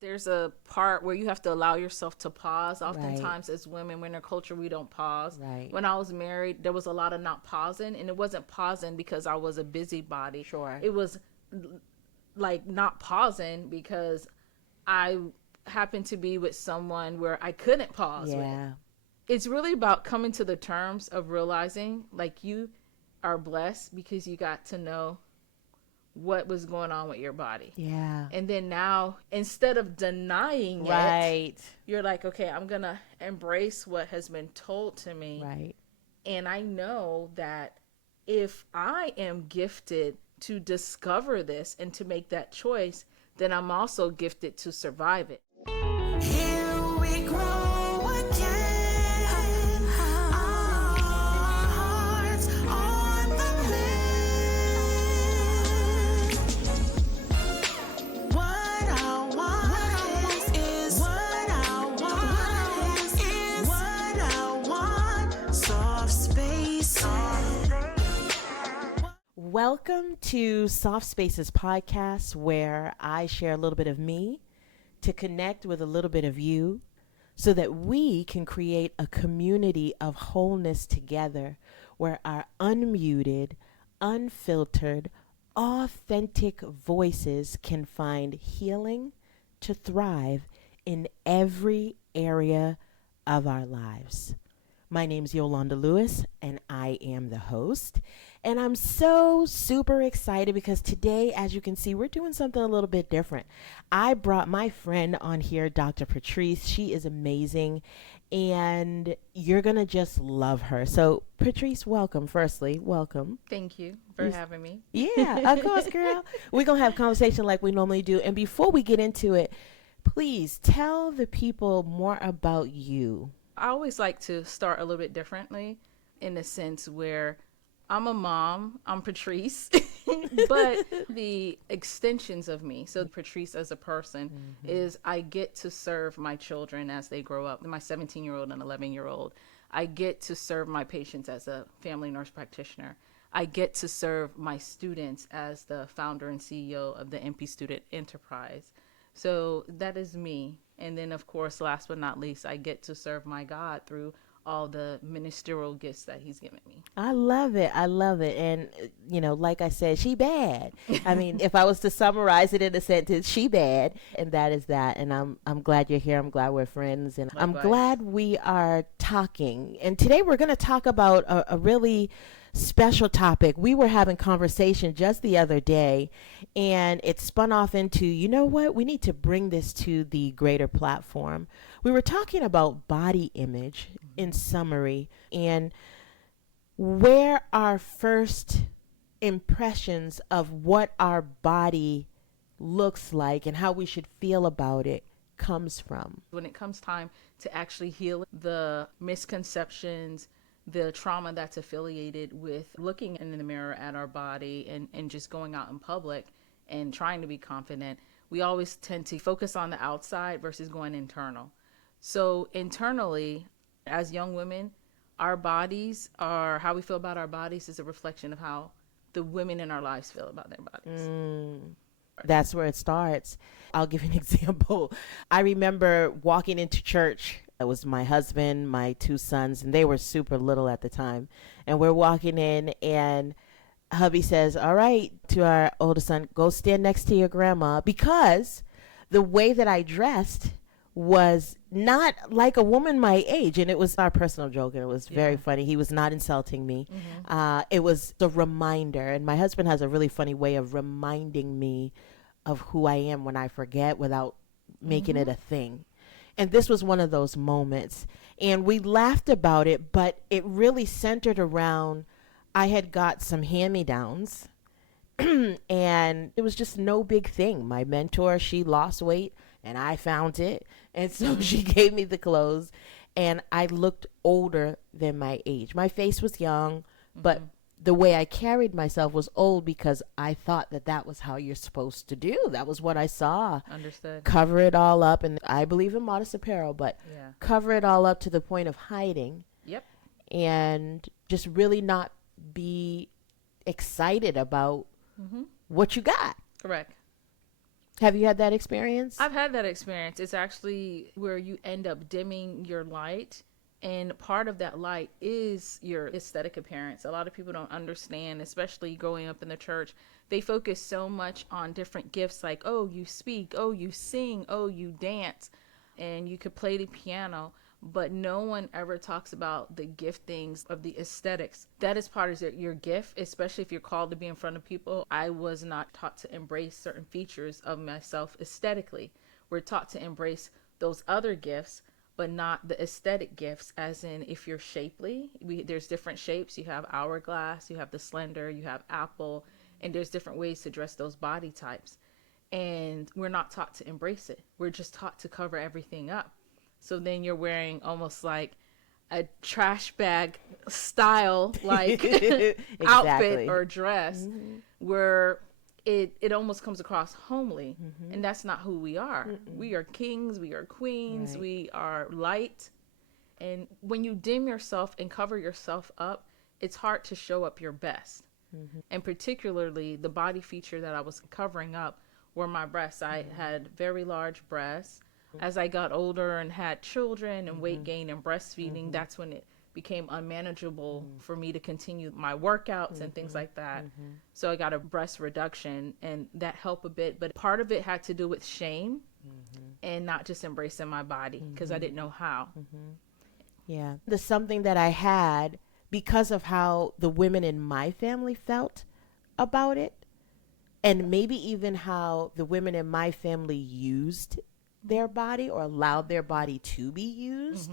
There's a part where you have to allow yourself to pause. Right. Oftentimes, as women, in our culture, we don't pause. Right. When I was married, there was a lot of not pausing, and it wasn't pausing because I was a busybody. Sure. It was like not pausing because I happened to be with someone where I couldn't pause with. Yeah. It's really about coming to the terms of realizing like you are blessed because you got to know what was going on with your body. Yeah. And then now, instead of denying Right. it, you're like, okay, I'm going to embrace what has been told to me. Right. And I know that if I am gifted to discover this and to make that choice, then I'm also gifted to survive it. Here we grow again. Our hearts on the mend. What I want is what I want is what I want. Soft spaces. Welcome to Softspaces Podcast, where I share a little bit of me to connect with a little bit of you so that we can create a community of wholeness together where our unmuted, unfiltered, authentic voices can find healing to thrive in every area of our lives. My name's Yolanda Lewis, and I am the host. And I'm so super excited because today, as you can see, we're doing something a little bit different. I brought my friend on here, Dr. Patrice. She is amazing, and you're going to just love her. So, Patrice, welcome. Firstly, welcome. Thank you for having me. Yeah, of course, girl. We're going to have conversation like we normally do. And before we get into it, please tell the people more about you. I always like to start a little bit differently in the sense where I'm a mom, I'm Patrice, but the extensions of me, so Patrice as a person, is I get to serve my children as they grow up, my 17-year-old and 11-year-old. I get to serve my patients as a family nurse practitioner. I get to serve my students as the founder and CEO of the MP Student Enterprise. So that is me. And then, of course, last but not least, I get to serve my God through all the ministerial gifts that he's given me. I love it. I love it. And, you know, like I said, she bad. I mean, if I was to summarize it in a sentence, she bad. And that is that. And I'm glad you're here. I'm glad we're friends. And I'm Likewise. glad we are talking. And today we're going to talk about a really special topic. We were having conversation just the other day, and it spun off into, you know what, we need to bring this to the greater platform. We were talking about body image in summary and where our first impressions of what our body looks like and how we should feel about it comes from. When it comes time to actually heal the misconceptions, the trauma that's affiliated with looking in the mirror at our body and just going out in public and trying to be confident, we always tend to focus on the outside versus going internal. So internally, as young women, our bodies are, how we feel about our bodies is a reflection of how the women in our lives feel about their bodies. That's where it starts. I'll give you an example. I remember walking into church. It was my husband, my two sons, and they were super little at the time. And we're walking in, and hubby says, all right, to our oldest son, go stand next to your grandma, because the way that I dressed was not like a woman my age. And it was our personal joke, and it was very funny. He was not insulting me. It was a reminder. And my husband has a really funny way of reminding me of who I am when I forget without making it a thing. And this was one of those moments. And we laughed about it, but it really centered around, I had got some hand-me-downs and it was just no big thing. My mentor, she lost weight and I found it. And so she gave me the clothes and I looked older than my age. My face was young, but the way I carried myself was old because I thought that that was how you're supposed to do. That was what I saw. Understood. Cover it all up. And I believe in modest apparel, but Yeah. cover it all up to the point of hiding Yep. and just really not be excited about what you got. Correct. Have you had that experience? I've had that experience. It's actually where you end up dimming your light. And part of that light is your aesthetic appearance. A lot of people don't understand, especially growing up in the church. They focus so much on different gifts like, oh, you speak, oh, you sing, oh, you dance, and you could play the piano. But no one ever talks about the giftings of the aesthetics. That is part of your gift, especially if you're called to be in front of people. I was not taught to embrace certain features of myself aesthetically. We're taught to embrace those other gifts, but not the aesthetic gifts, as in if you're shapely. There's different shapes. You have hourglass, you have the slender, you have apple, and there's different ways to dress those body types. And we're not taught to embrace it. We're just taught to cover everything up. So then you're wearing almost like a trash bag style, like outfit or dress, where it almost comes across homely, and that's not who we are. We are kings, we are queens, we are light. And when you dim yourself and cover yourself up, it's hard to show up your best. And particularly the body feature that I was covering up were my breasts. I had very large breasts. As I got older and had children and weight gain and breastfeeding, that's when it became unmanageable for me to continue my workouts and things like that. So I got a breast reduction, and that helped a bit. But part of it had to do with shame and not just embracing my body, because I didn't know how. Yeah. There's something that I had because of how the women in my family felt about it, and maybe even how the women in my family used their body or allowed their body to be used,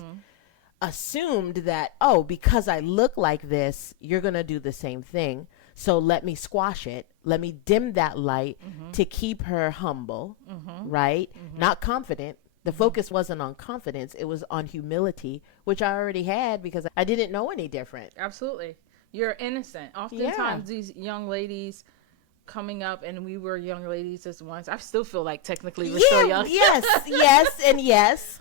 assumed that, oh, because I look like this, you're going to do the same thing. So let me squash it. Let me dim that light to keep her humble, right? Not confident. The focus wasn't on confidence. It was on humility, which I already had because I didn't know any different. Absolutely. You're innocent. Oftentimes these young ladies coming up, and we were young ladies as once. I still feel like technically we're still young. Yes.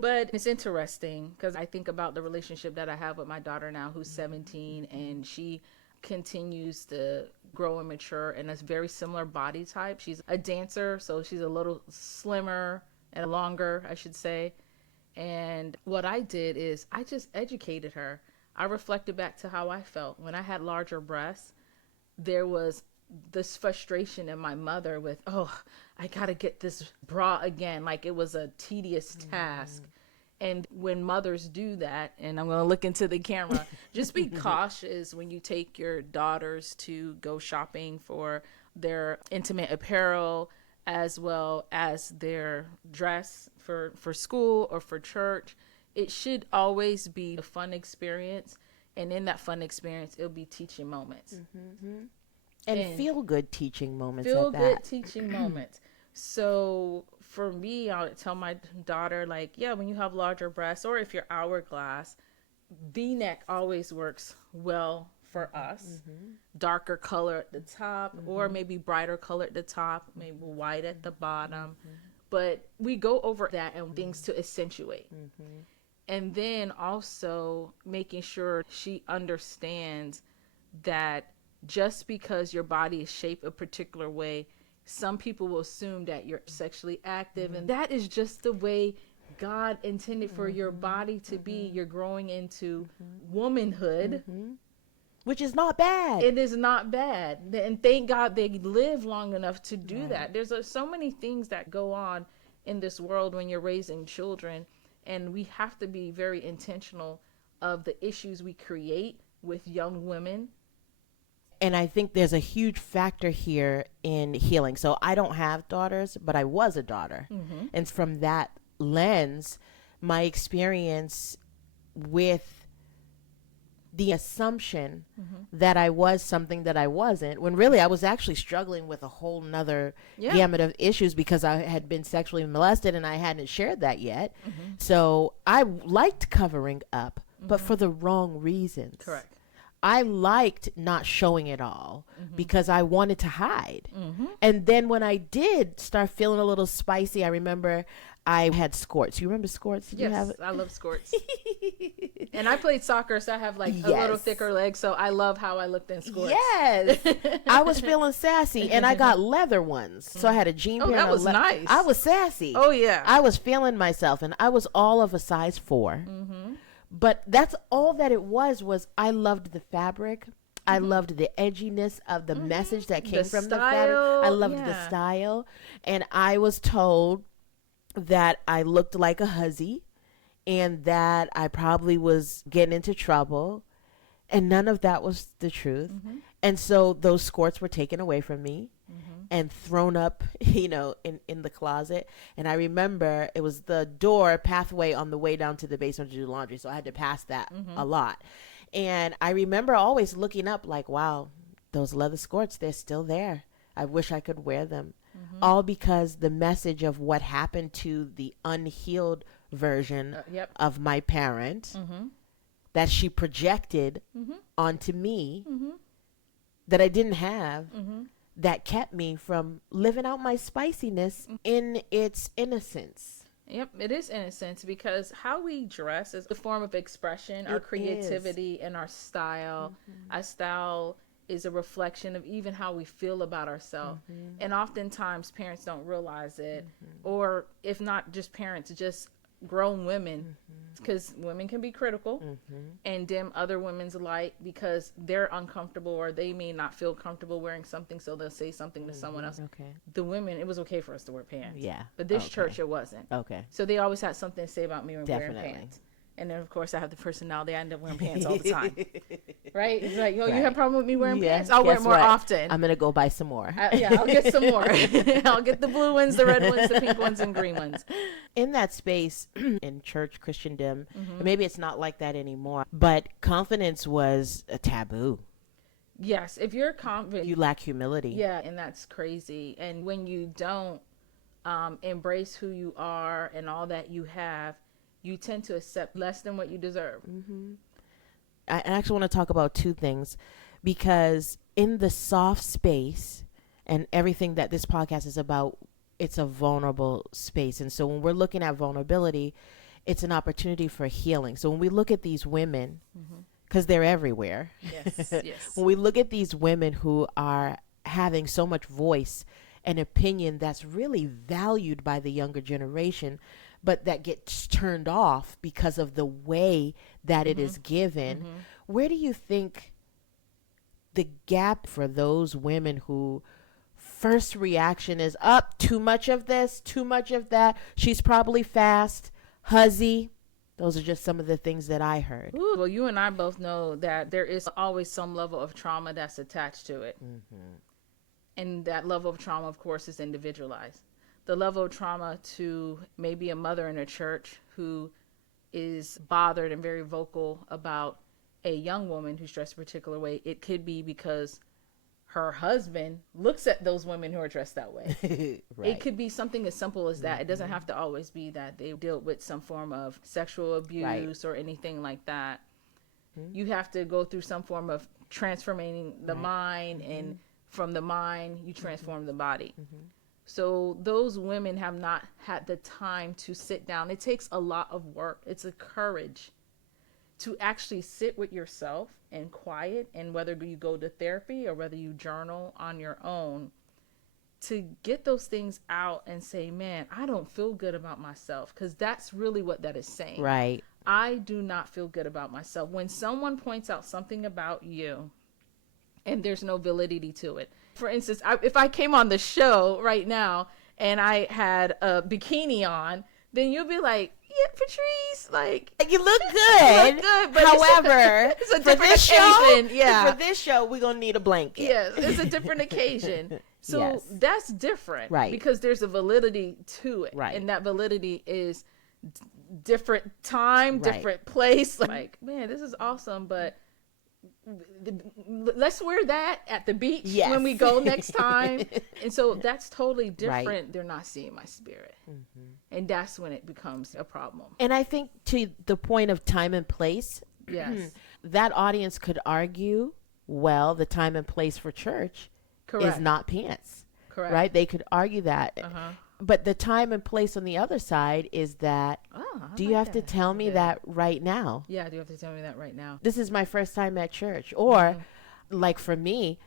But it's interesting because I think about the relationship that I have with my daughter now, who's 17, and she continues to grow and mature in a very similar body type. She's a dancer, so she's a little slimmer and longer, I should say. And what I did is I just educated her. I reflected back to how I felt when I had larger breasts. There was this frustration in my mother with, oh, I gotta get this bra again, like it was a tedious task. And when mothers do that, and I'm gonna look into the camera, just be cautious when you take your daughters to go shopping for their intimate apparel as well as their dress for school or for church. It should always be a fun experience, and in that fun experience it'll be teaching moments. And feel-good teaching moments at that. Feel-good teaching moments. So for me, I'll tell my daughter, like, yeah, when you have larger breasts, or if you're hourglass, V-neck always works well for us. Darker color at the top, or maybe brighter color at the top, maybe white at the bottom. But we go over that and things to accentuate. And then also making sure she understands that just because your body is shaped a particular way, some people will assume that you're sexually active, and that is just the way God intended for your body to be. You're growing into womanhood, which is not bad. It is not bad, and thank God they live long enough to do that. There's so many things that go on in this world when you're raising children, and we have to be very intentional of the issues we create with young women. And I think there's a huge factor here in healing. So I don't have daughters, but I was a daughter. And from that lens, my experience with the assumption that I was something that I wasn't, when really I was actually struggling with a whole nother gamut of issues because I had been sexually molested and I hadn't shared that yet. So I liked covering up, but for the wrong reasons. Correct. I liked not showing it all because I wanted to hide. And then when I did start feeling a little spicy, I remember I had skorts. You remember skorts? Did you have it? I love skorts. And I played soccer, so I have like a little thicker legs, so I love how I looked in skorts. Yes. I was feeling sassy, and I got leather ones. So I had a jean pair. That was nice. I was sassy. Oh, yeah. I was feeling myself, and I was all of a size 4. But that's all that it was I loved the fabric. I loved the edginess of the message that came from the fabric. I loved the style. And I was told that I looked like a hussy and that I probably was getting into trouble. And none of that was the truth. And so those skorts were taken away from me and thrown up, in the closet. And I remember it was the door pathway on the way down to the basement to do laundry. So I had to pass that a lot. And I remember always looking up like, wow, those leather skorts, they're still there. I wish I could wear them. All because the message of what happened to the unhealed version of my parent that she projected onto me that I didn't have, that kept me from living out my spiciness in its innocence. Yep, it is innocence because how we dress is a form of expression, our creativity and our style. Our style is a reflection of even how we feel about ourselves. And oftentimes parents don't realize it, or if not just parents, just grown women, because women can be critical and dim other women's light because they're uncomfortable or they may not feel comfortable wearing something, so they'll say something to someone else. The women, it was okay for us to wear pants, but this church it wasn't. So they always had something to say about me when wearing pants. And then, of course, I have the personality. I end up wearing pants all the time. Right? It's like, you have a problem with me wearing pants? I'll wear it more often. I'm going to go buy some more. I'll get some more. I'll get the blue ones, the red ones, the pink ones, and green ones. In that space, in church Christendom, maybe it's not like that anymore, but confidence was a taboo. Yes. If you're confident. You lack humility. Yeah, and that's crazy. And when you don't embrace who you are and all that you have, you tend to accept less than what you deserve. I actually want to talk about 2 things, because in the soft space and everything that this podcast is about, it's a vulnerable space. And so when we're looking at vulnerability, it's an opportunity for healing. So when we look at these women, because they're everywhere. Yes. When we look at these women who are having so much voice and opinion that's really valued by the younger generation, but that gets turned off because of the way that it is given. Where do you think the gap for those women who first reaction is up, too much of this, too much of that, she's probably fast, hussy? Those are just some of the things that I heard. Ooh, well, you and I both know that there is always some level of trauma that's attached to it. And that level of trauma, of course, is individualized. The level of trauma to maybe a mother in a church who is bothered and very vocal about a young woman who's dressed a particular way, it could be because her husband looks at those women who are dressed that way. It could be something as simple as that. It doesn't have to always be that they deal with some form of sexual abuse or anything like that. You have to go through some form of transforming the mind, and from the mind, you transform the body. So those women have not had the time to sit down. It takes a lot of work. It's a courage to actually sit with yourself and quiet, and whether you go to therapy or whether you journal on your own, to get those things out and say, man, I don't feel good about myself, because that's really what that is saying. Right. I do not feel good about myself. When someone points out something about you and there's no validity to it. For instance, if I came on the show right now and I had a bikini on, then you'll be like, yeah, Patrice, like you look good. You look good, but however, it's a different occasion. For this show, we're gonna need a blanket. Yes, it's a different occasion. So that's different, right? Because there's a validity to it, right? And that validity is different time, different place. Like, man, this is awesome, but let's wear that at the beach when we go next time. And so that's totally different. Right. They're not seeing my spirit. And that's when it becomes a problem. And I think to the point of time and place, that audience could argue, well, the time and place for church Correct. is not pants. Correct. Right? They could argue that. Uh-huh. But the time and place on the other side is that, do you have to tell me that right now? Yeah, do you have to tell me that right now? This is my first time at church. Or, like for me,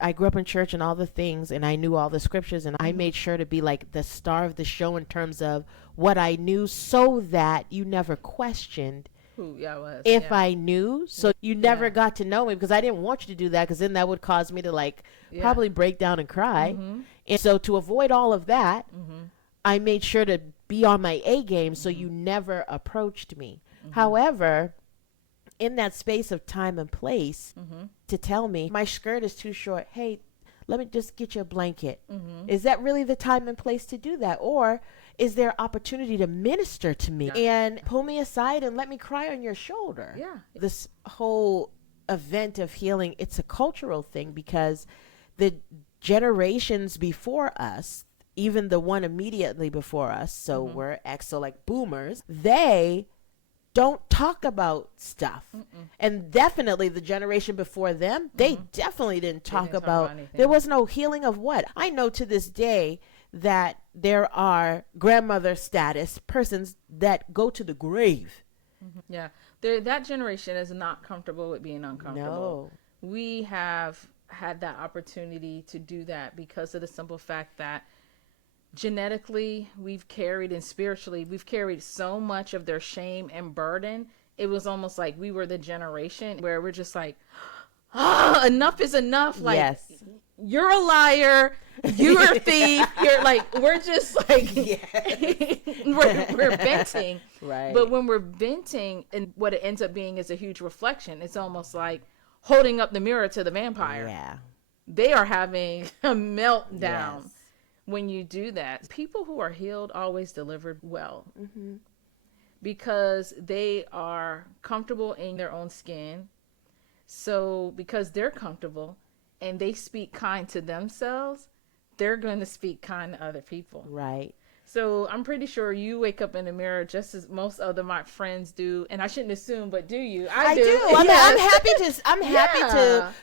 I grew up in church and all the things, and I knew all the scriptures, and I made sure to be like the star of the show in terms of what I knew, so that you never questioned if I knew. So you never got to know me, because I didn't want you to do that, because then that would cause me to like probably break down and cry. And so to avoid all of that, I made sure to be on my A game, so you never approached me. However, in that space of time and place, to tell me my skirt is too short, hey, let me just get you a blanket. Is that really the time and place to do that? Or is there opportunity to minister to me and pull me aside and let me cry on your shoulder? Yeah. This whole event of healing, it's a cultural thing, because the generations before us, even the one immediately before us, so we're X, so like boomers, they don't talk about stuff. And definitely the generation before them, they definitely didn't talk about there was no healing of what? I know to this day that there are grandmother status persons that go to the grave. Yeah. That generation is not comfortable with being uncomfortable. No. We have had that opportunity to do that because of the simple fact that genetically we've carried, and spiritually we've carried so much of their shame and burden. It was almost like we were the generation where we're just like, enough is enough. Like, you're a liar, you're a thief, you're like, we're just like, we're venting. Right. But when we're venting, and what it ends up being is a huge reflection, it's almost like holding up the mirror to the vampire. Yeah. They are having a meltdown. When you do that. People who are healed always delivered well, because they are comfortable in their own skin. So because they're comfortable and they speak kind to themselves, they're going to speak kind to other people. Right. So I'm pretty sure you wake up in the mirror just as most other my friends do, and I shouldn't assume, but do you? I do. I'm happy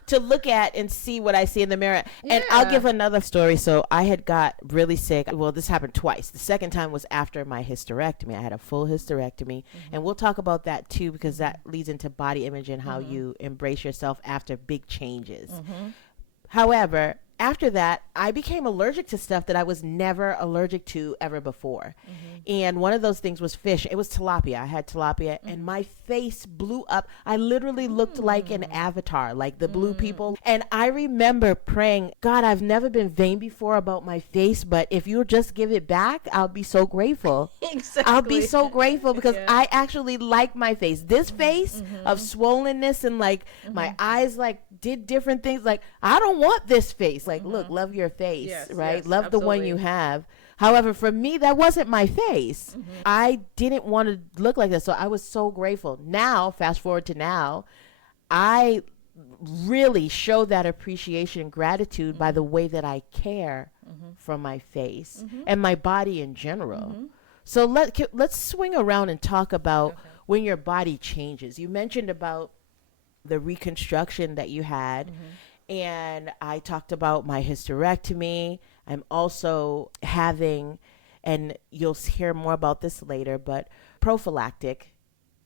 to look at and see what I see in the mirror. And I'll give another story. So I had got really sick. Well, this happened twice. The second time was after my hysterectomy. I had a full hysterectomy, and we'll talk about that too, because that leads into body image and how you embrace yourself after big changes. However, after that, I became allergic to stuff that I was never allergic to ever before. And one of those things was fish. It was tilapia. I had tilapia, and my face blew up. I literally looked like an avatar, like the blue people. And I remember praying, God, I've never been vain before about my face, but if you'll just give it back, I'll be so grateful. Exactly. I'll be so grateful, because I actually like my face. This face of swollenness and like my eyes like did different things. Like, I don't want this face. Like, look, love your face, right? Yes, love the one you have. However, for me, that wasn't my face. I didn't want to look like that. So I was so grateful. Now, fast forward to now, I really show that appreciation and gratitude by the way that I care for my face and my body in general. So let's swing around and talk about when your body changes. You mentioned about the reconstruction that you had. And I talked about my hysterectomy. I'm also having, and you'll hear more about this later, but prophylactic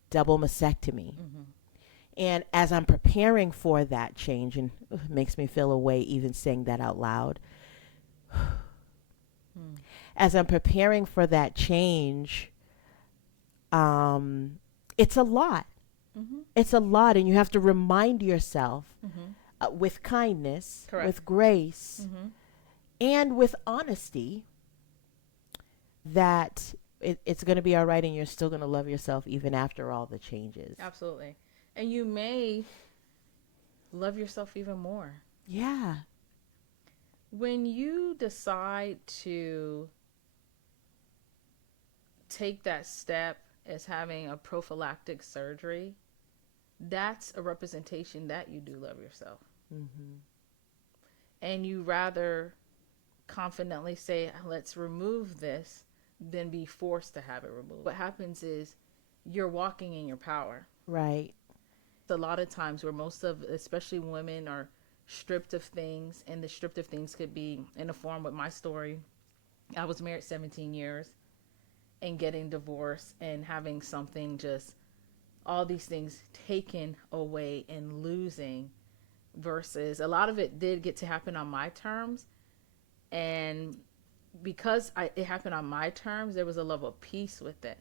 double mastectomy. And as I'm preparing for that change, and it makes me feel a way even saying that out loud, as I'm preparing for that change, it's a lot. It's a lot, and you have to remind yourself with kindness, with grace, and with honesty that it's going to be all right, and you're still going to love yourself even after all the changes. Absolutely. And you may love yourself even more. Yeah. When you decide to take that step as having a prophylactic surgery, that's a representation that you do love yourself. And you rather confidently say, let's remove this, than be forced to have it removed. What happens is you're walking in your power. Right. A lot of times where most of, especially women, are stripped of things, and the stripped of things could be in a form with my story. I was married 17 years and getting divorced and having something, just all these things taken away and losing, versus a lot of it did get to happen on my terms. And because it happened on my terms, there was a level of peace with it.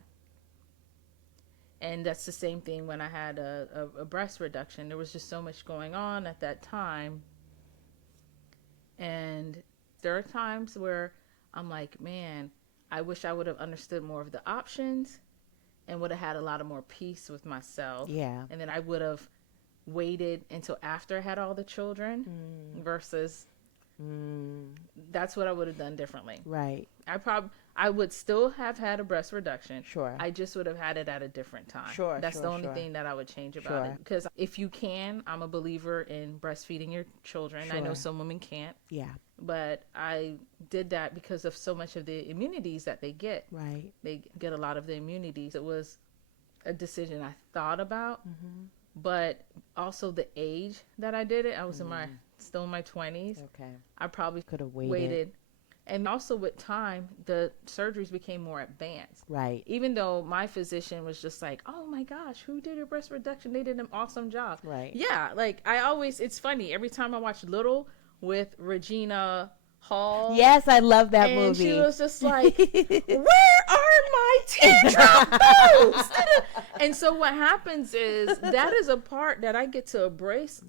And that's the same thing when I had a breast reduction. There was just so much going on at that time. And there are times where I'm like, man, I wish I would have understood more of the options and would have had a lot of more peace with myself. Yeah. And then I would have waited until after I had all the children versus that's what I would have done differently. Right. I would still have had a breast reduction. Sure. I just would have had it at a different time. Sure. That's the only thing that I would change about it. Because if you can, I'm a believer in breastfeeding your children. I know some women can't. Yeah. But I did that because of so much of the immunities that they get. Right. They get a lot of the immunities. It was a decision I thought about, but also the age that I did it. I was still in my 20s. Okay. I probably could have waited. And also with time, the surgeries became more advanced. Right. Even though my physician was just like, oh my gosh, who did your breast reduction? They did an awesome job. Right. Yeah. Like it's funny. Every time I watch Little with Regina Hall. Yes, I love that movie. And she was just like, where are my teardrop bows? And so what happens is that is a part that I get to embrace.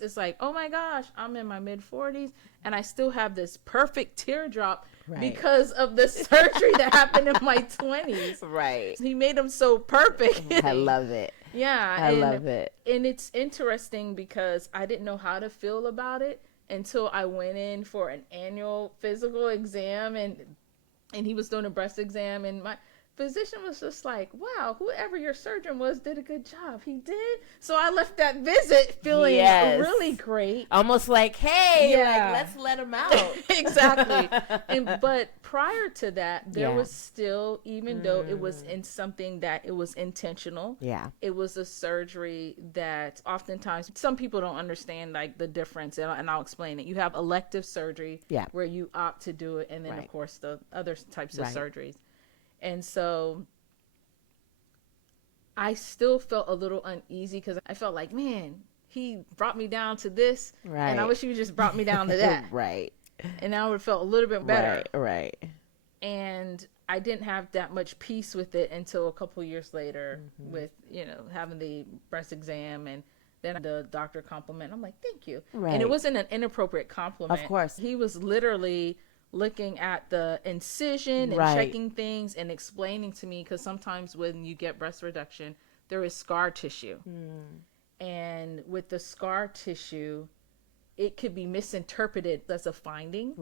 It's like, oh my gosh, I'm in my mid-40s and I still have this perfect teardrop because of the surgery that happened in my 20s. Right. He made them so perfect. I love it. Yeah. I love it. And it's interesting because I didn't know how to feel about it until I went in for an annual physical exam, and he was doing a breast exam, and my physician was just like, wow, whoever your surgeon was did a good job. He did. So I left that visit feeling really great. Almost like, hey, like, let's let him out. Exactly. But prior to that, there was still, even though it was in something that it was intentional, it was a surgery that oftentimes some people don't understand like the difference, and I'll explain it. You have elective surgery where you opt to do it, and then of course the other types of surgeries. And so I still felt a little uneasy because I felt like, man, he brought me down to this, and I wish he would just brought me down to that. And I would have felt a little bit better. Right. And I didn't have that much peace with it until a couple years later with, having the breast exam, and then the doctor compliment. I'm like, thank you. And it wasn't an inappropriate compliment. Of course. He was literally looking at the incision and checking things and explaining to me, because sometimes when you get breast reduction, there is scar tissue. And with the scar tissue, it could be misinterpreted as a finding.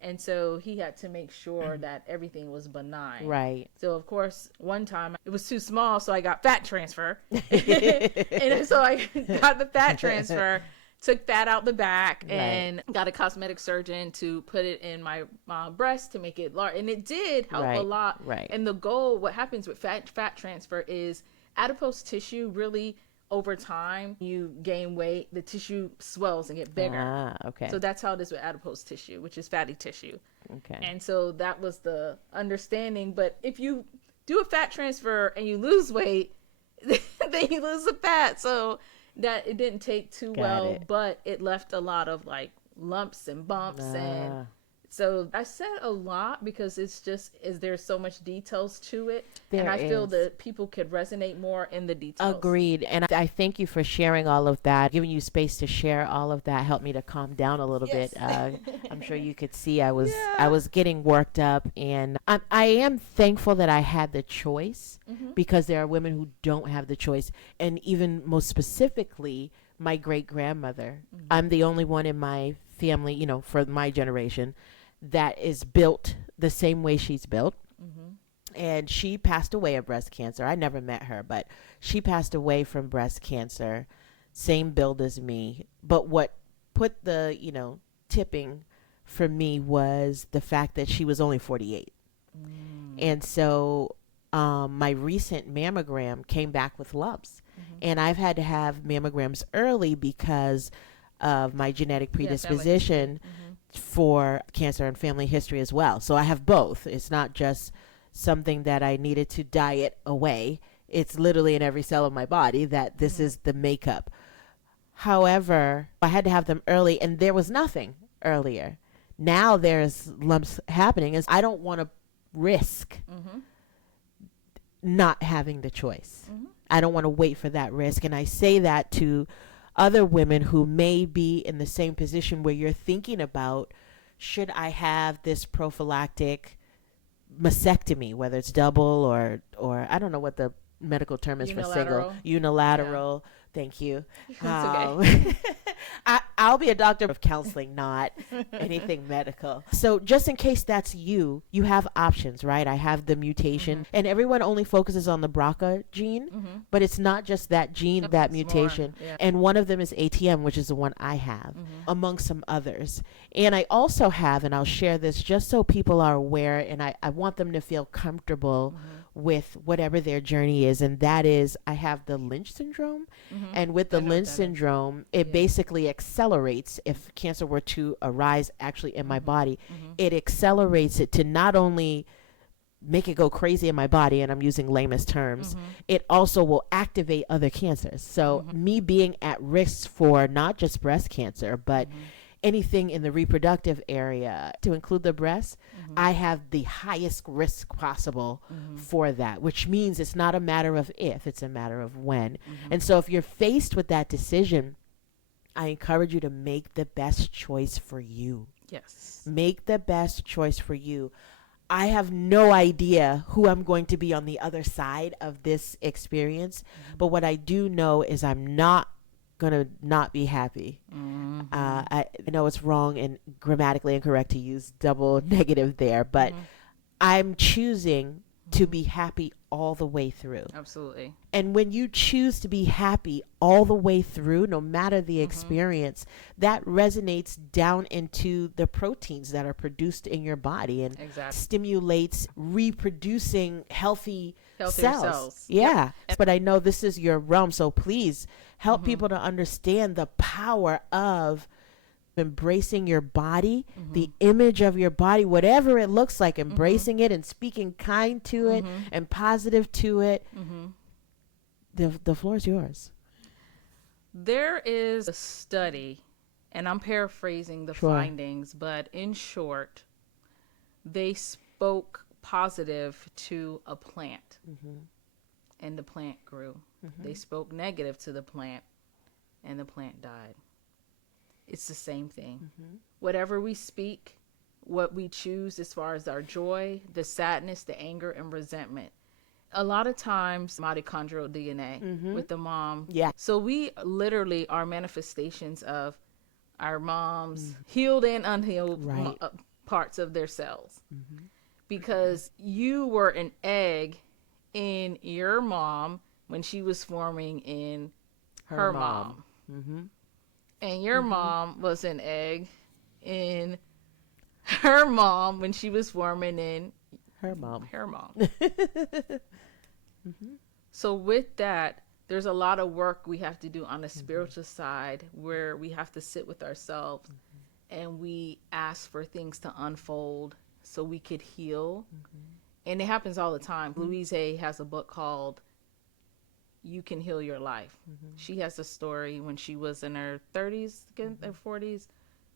And so he had to make sure that everything was benign. So of course, one time it was too small, so I got fat transfer. And so I got the fat transfer, took fat out the back, and got a cosmetic surgeon to put it in my breast to make it large. And it did help a lot. And the goal, what happens with fat transfer is adipose tissue really, over time, you gain weight, the tissue swells and get bigger. So that's how it is with adipose tissue, which is fatty tissue. And so that was the understanding. But if you do a fat transfer and you lose weight, then you lose the fat. So that it didn't take too well, but it left a lot of like lumps and bumps. And so I said a lot because there's so much details to it. And I feel that people could resonate more in the details. Agreed. And I thank you for sharing all of that, giving you space to share all of that. Helped me to calm down a little bit. I'm sure you could see I was getting worked up, and I am thankful that I had the choice, because there are women who don't have the choice. And even most specifically, my great grandmother. I'm the only one in my family, for my generation, that is built the same way she's built. And she passed away of breast cancer. I never met her, but she passed away from breast cancer, same build as me. But what put the, tipping for me was the fact that she was only 48. And so my recent mammogram came back with lumps. And I've had to have mammograms early because of my genetic predisposition for cancer and family history as well. So I have both. It's not just something that I needed to diet away. It's literally in every cell of my body that this is the makeup. However, I had to have them early, and there was nothing earlier. Now there's lumps happening. Is I don't want to risk not having the choice. I don't want to wait for that risk. And I say that to other women who may be in the same position where you're thinking about, should I have this prophylactic mastectomy, whether it's double or I don't know what the medical term is for single, unilateral. Yeah. Thank you. Okay. I'll be a doctor of counseling, not anything medical. So just in case that's you have options, right? I have the mutation, and everyone only focuses on the BRCA gene, but it's not just that gene, that mutation. Yeah. And one of them is ATM, which is the one I have, among some others. And I also have, and I'll share this just so people are aware, and I want them to feel comfortable with whatever their journey is, and that is I have the Lynch syndrome, and with the Lynch syndrome, it basically accelerates. If cancer were to arise actually in my body, it accelerates it to not only make it go crazy in my body, and I'm using lamest terms, it also will activate other cancers. So me being at risk for not just breast cancer, but anything in the reproductive area, to include the breast, I have the highest risk possible for that, which means it's not a matter of if, it's a matter of when. And so if you're faced with that decision, I encourage you to make the best choice for you. Yes. Make the best choice for you. I have no idea who I'm going to be on the other side of this experience, but what I do know is I'm not gonna not be happy. I know it's wrong and grammatically incorrect to use double negative there, but I'm choosing to be happy all the way through. Absolutely. And when you choose to be happy all the way through, no matter the experience, that resonates down into the proteins that are produced in your body and stimulates reproducing healthy cells. Yeah. Yep. But I know this is your realm, so please help people to understand the power of embracing your body, the image of your body, whatever it looks like, embracing it and speaking kind to it and positive to it. The floor is yours. There is a study, and I'm paraphrasing the findings, but in short, they spoke positive to a plant, and the plant grew. They spoke negative to the plant, and the plant died. It's the same thing. Whatever we speak, what we choose as far as our joy, the sadness, the anger, and resentment. A lot of times, mitochondrial DNA with the mom. Yeah. So we literally are manifestations of our mom's healed and unhealed parts of their cells. Because you were an egg in your mom when she was forming in her mom. And your mom was an egg in her mom when she was forming in her mom. So with that, there's a lot of work we have to do on the spiritual side, where we have to sit with ourselves and we ask for things to unfold so we could heal. And it happens all the time. Louise Hay has a book called You Can Heal Your Life. She has a story when she was in her 30s, her 40s,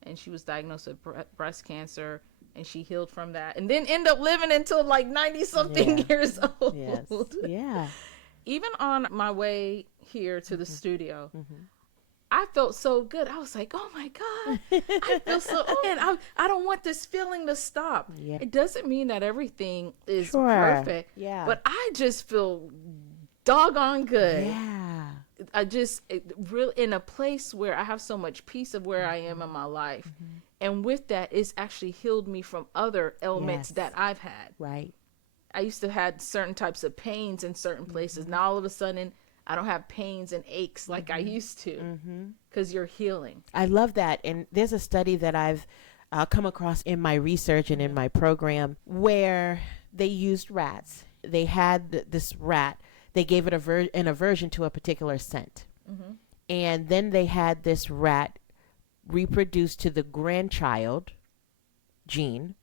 and she was diagnosed with breast cancer, and she healed from that, and then end up living until like 90-something years old. Yeah. Even on my way here to the studio, I felt so good. I was like, oh my God, I feel so good. I don't want this feeling to stop. It doesn't mean that everything is perfect, but I just feel doggone good. I just really in a place where I have so much peace of where I am in my life. And with that, it's actually healed me from other ailments that I've had. I used to have certain types of pains in certain places. Now all of a sudden, I don't have pains and aches like I used to, because you're healing. I love that. And there's a study that I've come across in my research and in my program where they used rats. They had this rat they gave it an aversion to a particular scent. And then they had this rat reproduce to the grandchild gene,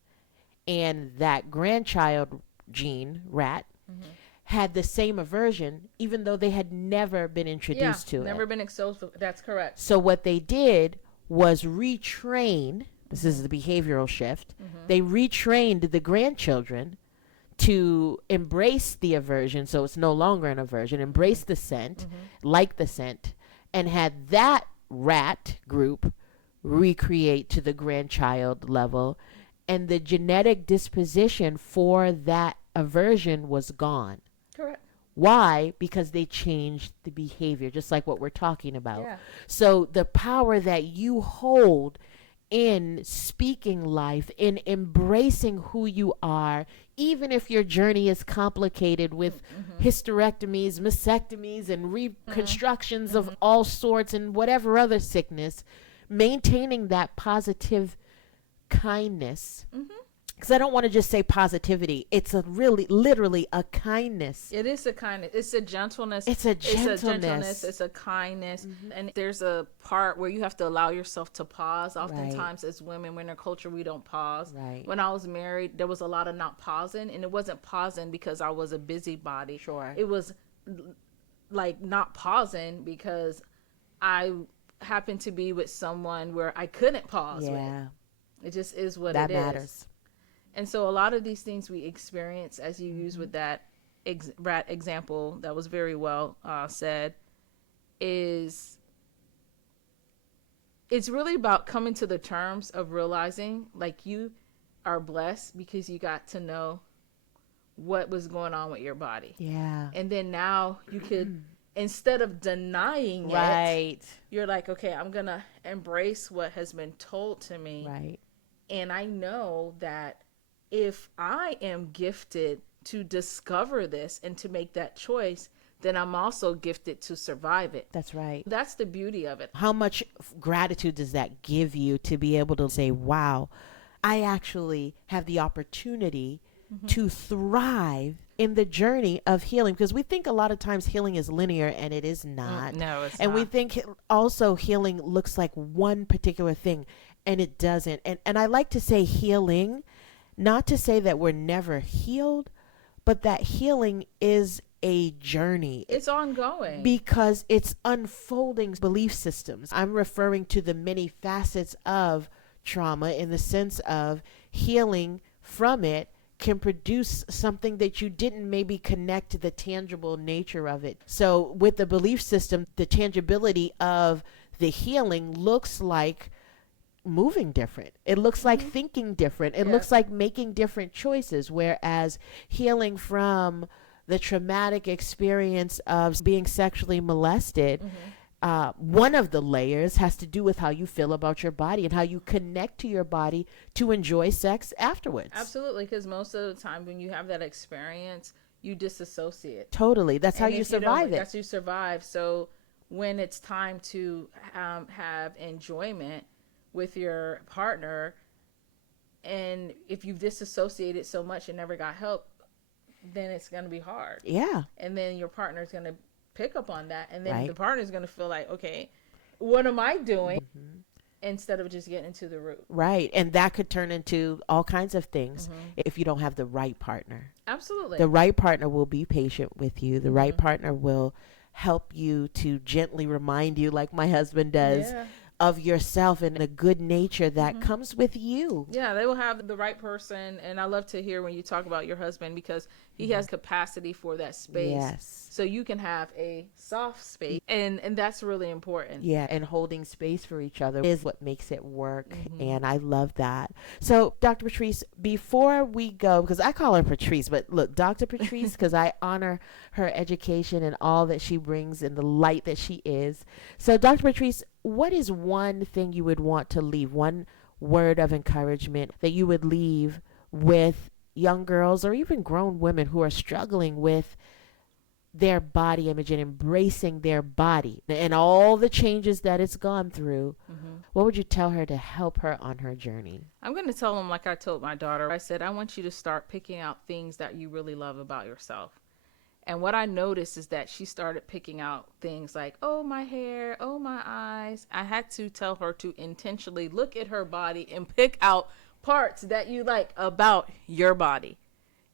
and that grandchild gene rat had the same aversion, even though they had never been introduced to it. Never been exposed to. That's correct. So what they did was retrain. This is the behavioral shift. They retrained the grandchildren to embrace the aversion, so it's no longer an aversion, embrace the scent, like the scent, and had that rat group recreate to the grandchild level, and the genetic disposition for that aversion was gone. Correct. Why? Because they changed the behavior, just like what we're talking about. Yeah. So the power that you hold in speaking life, in embracing who you are, even if your journey is complicated with hysterectomies, mastectomies, and reconstructions of all sorts and whatever other sickness, maintaining that positive kindness. Because I don't want to just say positivity. It's a really, literally a kindness. It is a kindness. It's a gentleness. It's a gentleness. It's a kindness. And there's a part where you have to allow yourself to pause. Oftentimes as women, when in our culture, we don't pause. Right. When I was married, there was a lot of not pausing. And it wasn't pausing because I was a busybody. Sure. It was like not pausing because I happened to be with someone where I couldn't pause with. It just is what it is. That matters. And so a lot of these things we experience, as you use with that rat example that was very well said, is it's really about coming to the terms of realizing like you are blessed because you got to know what was going on with your body. Yeah. And then now you could, instead of denying it, you're like, okay, I'm going to embrace what has been told to me. Right. And I know that if I am gifted to discover this and to make that choice, then I'm also gifted to survive it. That's right. That's the beauty of it. How much gratitude does that give you to be able to say, wow, I actually have the opportunity to thrive in the journey of healing? Because we think a lot of times healing is linear, and it is not. No, it's and not. we think also healing looks like one particular thing, and it doesn't. And I like to say healing, not to say that we're never healed, but that healing is a journey. It's ongoing. Because it's unfolding belief systems. I'm referring to the many facets of trauma in the sense of healing from it can produce something that you didn't maybe connect to the tangible nature of it. So with the belief system, the tangibility of the healing looks like moving different. It looks like thinking different. It looks like making different choices. Whereas healing from the traumatic experience of being sexually molested, one of the layers has to do with how you feel about your body and how you connect to your body to enjoy sex afterwards. Absolutely, because most of the time when you have that experience, you disassociate. Totally. That's how you survive it. That's how you survive. So when it's time to have enjoyment with your partner, and if you've disassociated so much and never got help, then it's going to be hard. Yeah. And then your partner's going to pick up on that, and then the partner's going to feel like, okay, what am I doing? Instead of just getting to the root. Right. And that could turn into all kinds of things if you don't have the right partner. Absolutely. The right partner will be patient with you. The right partner will help you to gently remind you, like my husband does, of yourself and the good nature that comes with you. Yeah, they will have the right person. And I love to hear when you talk about your husband, because he has capacity for that space. Yes. So you can have a soft space. And that's really important. Yeah, and holding space for each other is what makes it work. And I love that. So, Dr. Patrice, before we go, because I call her Patrice, but look, Dr. Patrice, because I honor her education and all that she brings and the light that she is. So, Dr. Patrice, what is one thing you would want to leave, one word of encouragement that you would leave with young girls or even grown women who are struggling with their body image and embracing their body and all the changes that it's gone through? What would you tell her to help her on her journey? I'm going to tell them, like I told my daughter, I said, I want you to start picking out things that you really love about yourself. And what I noticed is that she started picking out things like, oh, my hair, oh, my eyes. I had to tell her to intentionally look at her body and pick out parts that you like about your body.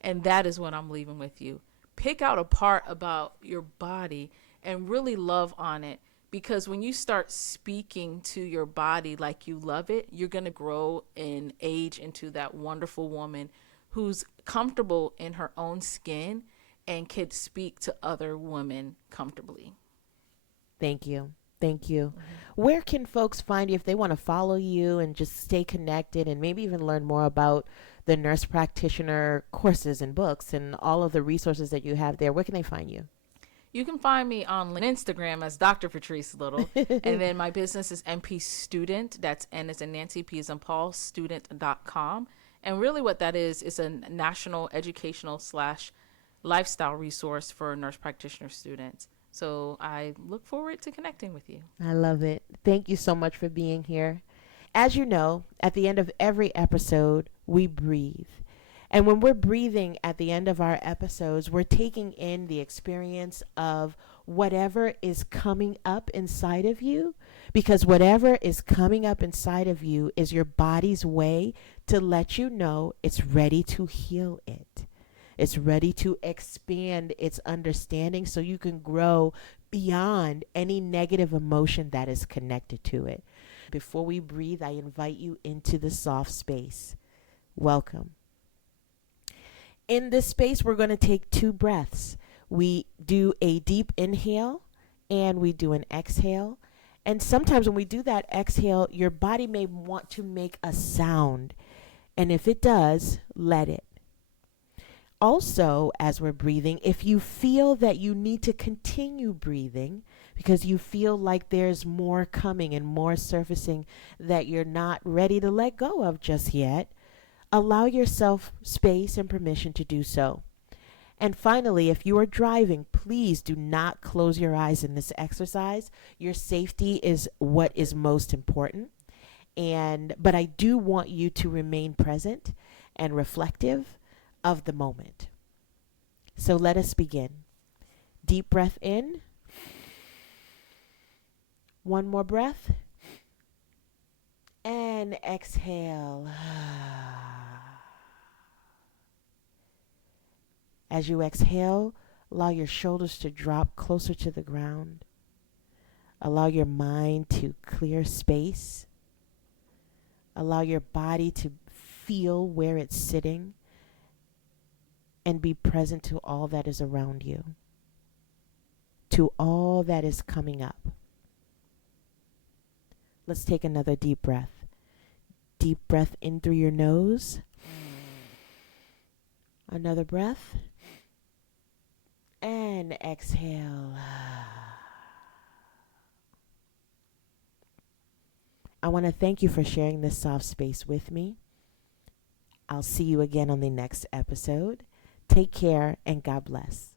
And that is what I'm leaving with you. Pick out a part about your body and really love on it. Because when you start speaking to your body like you love it, you're going to grow and age into that wonderful woman who's comfortable in her own skin and could speak to other women comfortably. Thank you. Thank you. Where can folks find you if they want to follow you and just stay connected and maybe even learn more about the nurse practitioner courses and books and all of the resources that you have there? Where can they find you? You can find me on Instagram as Dr. Patrice Little. And then my business is NP Student. That's N as in Nancy, P as in Paul, student.com. And really what that is a national educational / lifestyle resource for nurse practitioner students. So I look forward to connecting with you. I love it. Thank you so much for being here. As you know, at the end of every episode, we breathe. And when we're breathing at the end of our episodes, we're taking in the experience of whatever is coming up inside of you, because whatever is coming up inside of you is your body's way to let you know it's ready to heal it. It's ready to expand its understanding so you can grow beyond any negative emotion that is connected to it. Before we breathe, I invite you into the soft space. Welcome. In this space, we're going to take 2 breaths. We do a deep inhale and we do an exhale. And sometimes when we do that exhale, your body may want to make a sound. And if it does, let it. Also, as we're breathing, if you feel that you need to continue breathing because you feel like there's more coming and more surfacing that you're not ready to let go of just yet, allow yourself space and permission to do so. And finally, if you are driving, please do not close your eyes in this exercise. Your safety is what is most important. But I do want you to remain present and reflective of the moment. So let us begin. Deep breath in. One more breath. And exhale. As you exhale, allow your shoulders to drop closer to the ground. Allow your mind to clear space. Allow your body to feel where it's sitting and be present to all that is around you, to all that is coming up. Let's take another deep breath. Deep breath in through your nose. Another breath. And exhale. I want to thank you for sharing this soft space with me. I'll see you again on the next episode. Take care and God bless.